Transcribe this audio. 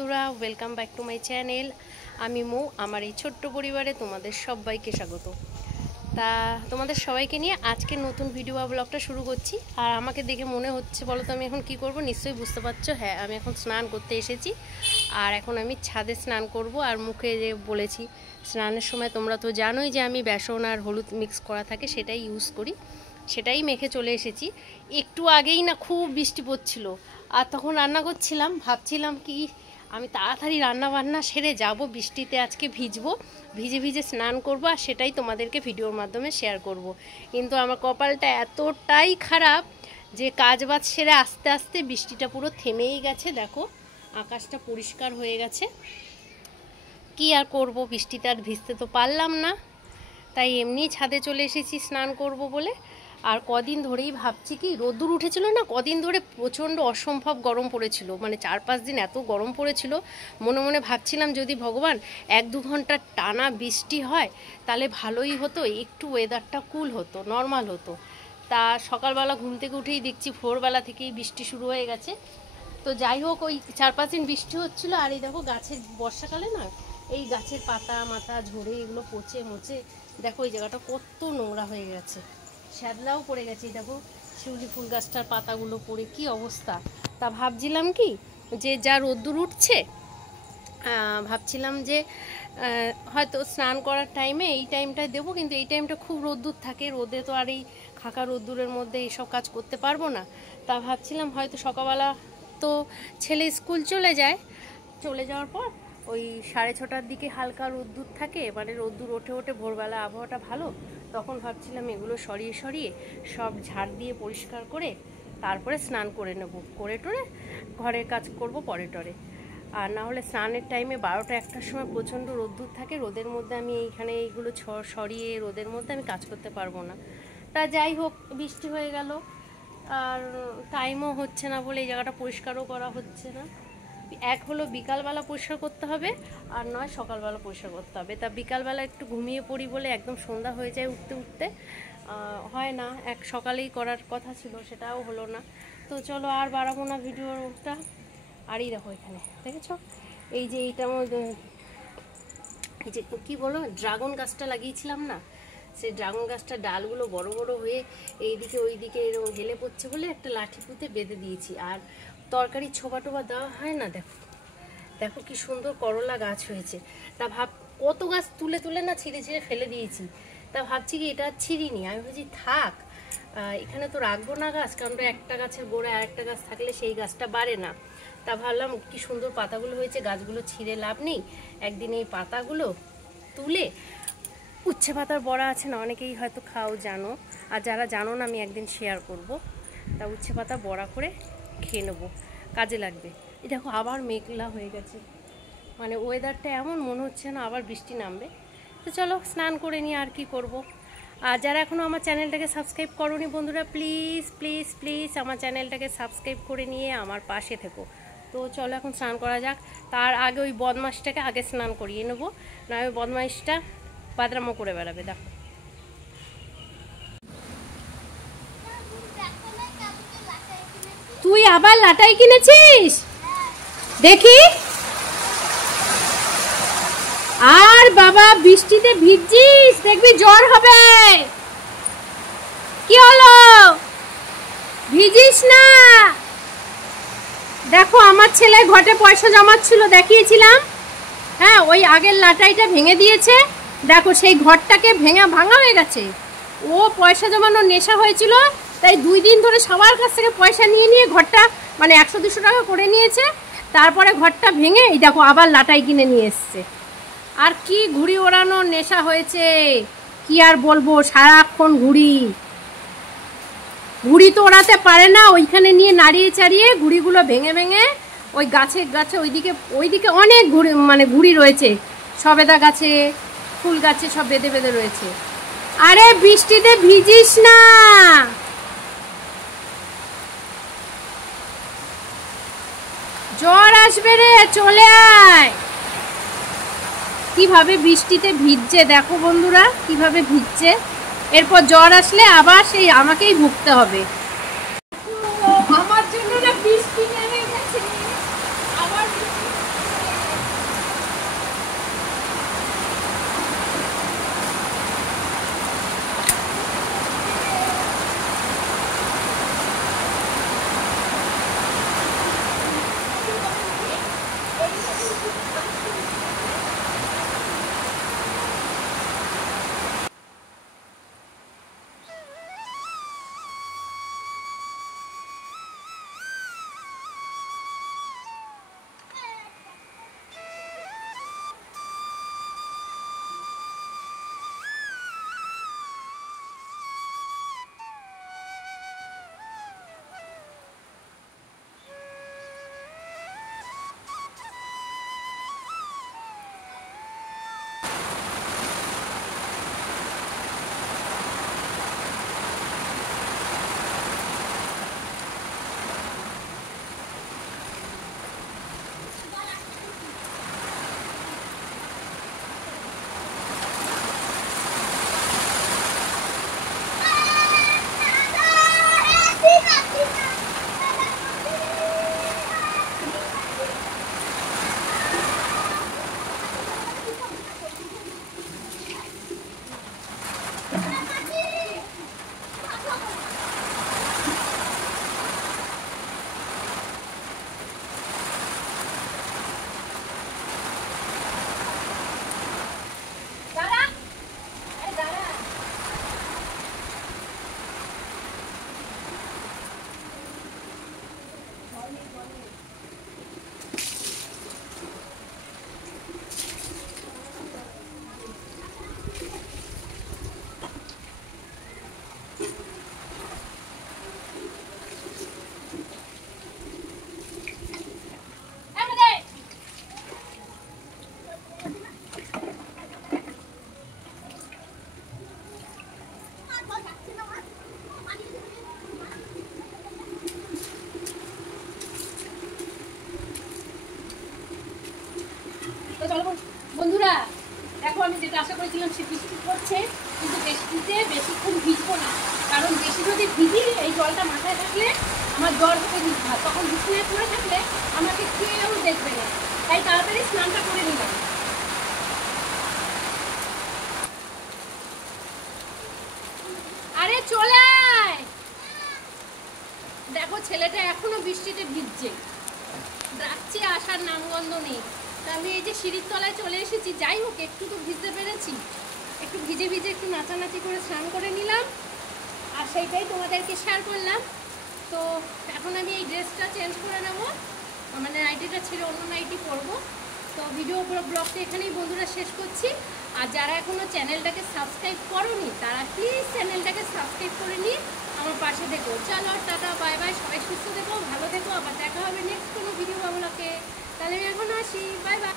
বন্ধুরা, welcome back to my channel. আমি মৌ, আমার এই ছোট্ট পরিবারে তোমাদের সবাইকে স্বাগত। তা তোমাদের সবাইকে নিয়ে আজকে নতুন ভিডিও ব্লগটা শুরু করছি। আর আমাকে দেখে মনে হচ্ছে বলো তো আমি এখন কি করব? নিশ্চয়ই বুঝতে পারছো, হ্যাঁ আমি এখন স্নান করতে এসেছি। আর এখন আমি ছাদে স্নান করব। আর মুখে যে বলেছি স্নানের সময় তোমরা তো জানোই যে আমি বেসন আর হলুদ মিক্স করা থাকে সেটাই ইউজ করি, সেটাই মেখে চলে এসেছি। একটু আগেই না খুব বৃষ্টি পড়ছিল, আর তখন রান্না করছিলাম, ভাবছিলাম কি আমি তাড়াতাড়ি রান্না বান্না সেরে যাব, বৃষ্টিতে আজকে ভিজবো, ভিজে ভিজে স্নান করব, আর সেটাই তোমাদেরকে ভিডিওর মাধ্যমে শেয়ার করব। কিন্তু আমার কপালটা এতটাই খারাপ যে কাজ বাজ সেরে আস্তে আস্তে বৃষ্টিটা পুরো থেমেই গেছে। দেখো আকাশটা পরিষ্কার হয়ে গেছে। কি আর করব, বৃষ্টিতে আর ভিজতে তো পারলাম না, তাই এমনি ছাদে চলে এসেছি স্নান করব বলে। আর কদিন ধরেই ভাবছি কি, রোদ্দুর উঠেছিল না কদিন ধরে, প্রচণ্ড অসম্ভব গরম পড়েছিল, মানে 4-5 দিন এত গরম পড়েছিল। মনে মনে ভাবছিলাম যদি ভগবান 1-2 ঘন্টা টানা বৃষ্টি হয় তাহলে ভালোই হতো, একটু ওয়েদারটা কুল হতো, নর্মাল হতো। তা সকালবেলা ঘুম থেকে উঠেই দেখছি ভোরবেলা থেকেই বৃষ্টি শুরু হয়ে গেছে। তো যাই হোক, ওই 4-5 দিন বৃষ্টি হচ্ছিলো। আর এই দেখো গাছের, বর্ষাকালে না এই গাছের পাতা মাথা ঝরে এগুলো পচে মোচে, দেখো এই জায়গাটা কত নোংরা হয়ে গেছে, শ্যাদলাও পড়ে গেছে। দেখো শিউলি ফুল গাছটার পাতাগুলো পড়ে কি অবস্থা। তা ভাবছিলাম কি যে যা রোদ্দুর উঠছে, ভাবছিলাম যে হয়তো স্নান করার টাইমে এই টাইমটায় দেবো, কিন্তু এই টাইমটা খুব রোদ্দুর থাকে, রোদে তো আর এই খাকা রোদ্দুরের মধ্যে এইসব কাজ করতে পারবো না। তা ভাবছিলাম হয়তো সকালবেলা তো ছেলে স্কুল চলে যায়, চলে যাওয়ার পর ওই 6:30টার দিকে হালকা রোদ্দুর থাকে, মানে রোদ্দুর ওঠে ওঠে ভোরবেলা আবহাওয়াটা ভালো, তখন ভাবছিলাম এগুলো সরিয়ে সরিয়ে সব ঝাড় দিয়ে পরিষ্কার করে তারপরে স্নান করে নেব, করে টোরে ঘরের কাজ করব পরে টরে। আর না হলে স্নানের টাইমে 12টা-1টার সময় প্রচণ্ড রোদ্দুর থাকে, রোদের মধ্যে আমি এইখানে এইগুলো সরিয়ে রোদের মধ্যে আমি কাজ করতে পারবো না। তা যাই হোক, বৃষ্টি হয়ে গেল, আর টাইমও হচ্ছে না বলে এই জায়গাটা পরিষ্কারও করা হচ্ছে না। এক হলো বিকালবেলা পরিষ্কার করতে হবে, আর নয় সকালবেলা পরিষ্কার করতে হবে। তা বিকালবেলা একটু ঘুমিয়ে পড়ি বলে একদম সন্ধ্যা হয়ে যায় উঠতে উঠতে, হয় না, এক সকালেই করার কথা ছিল সেটাও হলো না। তো চলো আর বাড়াবো না ভিডিওটা। আর এই দেখো এখানে দেখেছো, এই যে এইটা এই যে কী বলো, ড্রাগন গাছটা লাগিয়েছিলাম না, সেই ড্রাগন গাছটার ডালগুলো বড় বড় হয়ে এইদিকে ওইদিকে এরকম হেলে পড়ছে বলে একটা লাঠি পুঁতে বেঁধে দিয়েছি। আর তরকারি ছোবা টোবা দেওয়া হয় না, দেখো দেখো কি সুন্দর করলা গাছ হয়েছে। তা কত গাছ তুলে তুলে না ছিঁড়ে ছিঁড়ে ফেলে দিয়েছি। তা ভাবছি কি এটা ছিঁড়িনি, আমি ভাবছি থাক, এখানে তো রাখবো না গাছ, কারণ একটা গাছের গোড়ায় আরেকটা গাছ থাকলে সেই গাছটা বাড়ে না। তা ভাবলাম কি সুন্দর পাতাগুলো হয়েছে, গাছগুলো ছিঁড়ে লাভ নেই, একদিন এই পাতাগুলো তুলে, উচ্ছে পাতার বড়া আছে না, অনেকেই হয়তো খাও জানো, আর যারা জানো না আমি একদিন শেয়ার করব। তা উচ্ছে পাতা বড়া করে খেয়ে নেবো, কাজে লাগবে। এই দেখো আবার মেঘলা হয়ে গেছে, মানে ওয়েদারটা এমন মনে হচ্ছে না আবার বৃষ্টি নামবে। তো চলো স্নান করে নিয়ে আর কি করব। আর যারা এখনও আমার চ্যানেলটাকে সাবস্ক্রাইব করোনি বন্ধুরা, প্লিজ প্লিজ প্লিজ আমার চ্যানেলটাকে সাবস্ক্রাইব করে নিয়ে আমার পাশে থেকো। তো চলো এখন স্নান করা যাক। তার আগে ওই বদমাসটাকে আগে স্নান করিয়ে নেবো, না ওই বদমাসটা বাদরামো করে বেড়াবে। দেখো তুই আবার লাটাই কিনেছিস দেখি, আর বাবা বৃষ্টিতে ভিজছিস, দেখবি জ্বর হবে। কি হলো, ভিজিস না। দেখো আমার ছেলে ঘটে পয়সা জমাচ্ছিল, দেখিয়েছিলাম, হ্যাঁ ওই আগের লাটাইটা ভেঙে দিয়েছে, দেখো সেই ঘরটাকে ভাঙা হয়ে গেছে। ও পয়সা জমানোর নেশা হয়েছিল, তাই 2 দিন ধরে সবার কাছ থেকে পয়সা নিয়ে নিয়ে ঘরটা মানে 100-200 টাকা করে নিয়েছে। তারপরে ঘরটা ভেঙে এই দেখো আবার লাটাই কিনে নিয়ে এসছে। আর কি ঘুড়ি ওড়ানোর নেশা হয়েছে, কি আর বলবো, সারাক্ষণ ঘুড়ি তো ওড়াতে পারে না, ওইখানে নিয়ে নাড়িয়ে চাড়িয়ে ঘুড়িগুলো ভেঙে ভেঙে ওই গাছে ওইদিকে অনেক ঘুড়ি রয়েছে, সবেদা গাছে ফুল গাছে সব বেঁধে বেঁধে রয়েছে। আরে বৃষ্টিতে ভিজিস না, জ্বর আসবে রে, চলে আয়। কিভাবে বৃষ্টিতে ভিজছে দেখো বন্ধুরা, কিভাবে ভিজছে, এরপর জ্বর আসলে আবার সেই আমাকেই ভুগতে হবে। আমার জন্য না বৃষ্টি নেমে গেছে, আবার দেখো আমি যেটা আশা করেছিলাম সে বৃষ্টি পড়ছে, কিন্তু বৃষ্টিতে বেশিক্ষণ ভিজবো না, কারণ বেশি যদি ভিজি এই জলটা মাথায় থাকলে আমার জ্বর হবে নির্ঘাত, তখন বিছানায় পড়ে থাকলে আমাকে কেউ দেখবে না, তাই তাড়াতাড়ি স্নানটা করে নিলাম। আরে চলে আয়, দেখো ছেলেটা এখনো বৃষ্টিতে ভিজছে, যাচ্ছে আসার নামগন্ধ নেই। তা আমি এই যে সিঁড়ির তলায় চলে এসেছি, যাই হোক একটু তো ভিজতে পেরেছি, একটু ভিজে ভিজে একটু নাচানাচি করে স্নান করে নিলাম, আর সেইটাই তোমাদেরকে শেয়ার করলাম। তো এখন আমি এই ড্রেসটা চেঞ্জ করে নেবো, মানে নাইটিটা ছেড়ে অন্য নাইটি পরবো। তো ভিডিও ব্লগটা এখানেই বন্ধুরা শেষ করছি। আর যারা এখনও চ্যানেলটাকে সাবস্ক্রাইব করোনি তারা প্লিজ চ্যানেলটাকে সাবস্ক্রাইব করে নিয়ে আমার পাশে দেখো। চলো টাটা বাই বাই, সবাই সুস্থ দেখো, ভালো দেখো, আবার দেখা হবে নেক্সট কোনো ভিডিও ব্লগে। তাহলে আমি এখন আসি, বাই বাই।